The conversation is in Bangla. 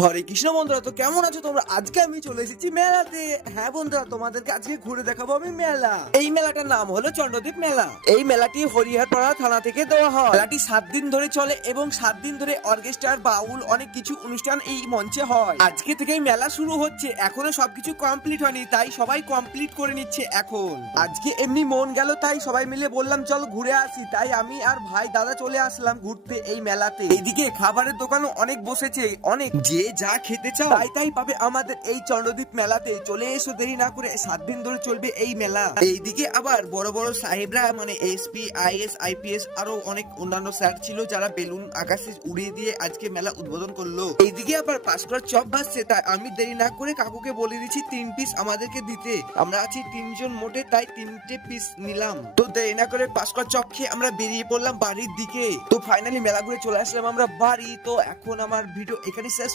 হরে কৃষ্ণ বন্ধুরা, তো কেমন আছো তোমরা? আজকে আমি চলে এসেছি মেলাতে। হ্যাঁ বন্ধুরা, তোমাদেরকে আজকে ঘুরে দেখাবো আমি মেলা। এই মেলাটার নাম হলো চন্দ্রদ্বীপ মেলা। এই মেলাটি হরিহরপাড়া থানা থেকে দেওয়া হয়। মেলাটি 7 দিন ধরে চলে এবং 7 দিন ধরে অর্কেস্ট্রার বাউল অনেক কিছু অনুষ্ঠান এই মঞ্চে হয়। আজকে থেকেই মেলা শুরু হচ্ছে, এখনো সবকিছু কমপ্লিট হয়নি, তাই সবাই কমপ্লিট করে নিচ্ছে এখন। আজকে এমনি মন গেল, তাই সবাই মিলে বললাম চল ঘুরে আসি, তাই আমি আর ভাই দাদা চলে আসলাম ঘুরতে এই মেলাতে। এইদিকে খাবারের দোকানও অনেক বসেছে, অনেক যে যা খেতে চাও তাই পাবে আমাদের এই চন্দ্রদ্বীপ মেলাতে। চলে এসো, দেরি না করে, 7 দিন ধরে চলবে এই মেলা। এইদিকে আবার বড় বড় সাহেবরা মানে এসপি আইএস আইপিএস আরো অনেক অন্যান্য স্যার ছিল, যারা বেলুন আকাশে উড়িয়ে দিয়ে আজকে মেলা উদ্বোধন করলো। এইদিকে আবার পাঁচকড়ার চপ ভাসছে, তাই আমি দেরি না করে কাকুকে বলে দিচ্ছি 3 পিস আমাদেরকে দিতে। আমরা আছি 3 জন মোটে, তাই 3টে পিস নিলাম। তো দেরি না করে পাঁচকড়ার চপ খেয়ে আমরা বেরিয়ে পড়লাম বাড়ির দিকে। তো ফাইনালি মেলা ঘুরে চলে আসলাম আমরা বাড়ি। তো এখন আমার ভিডিও এখানে শেষ।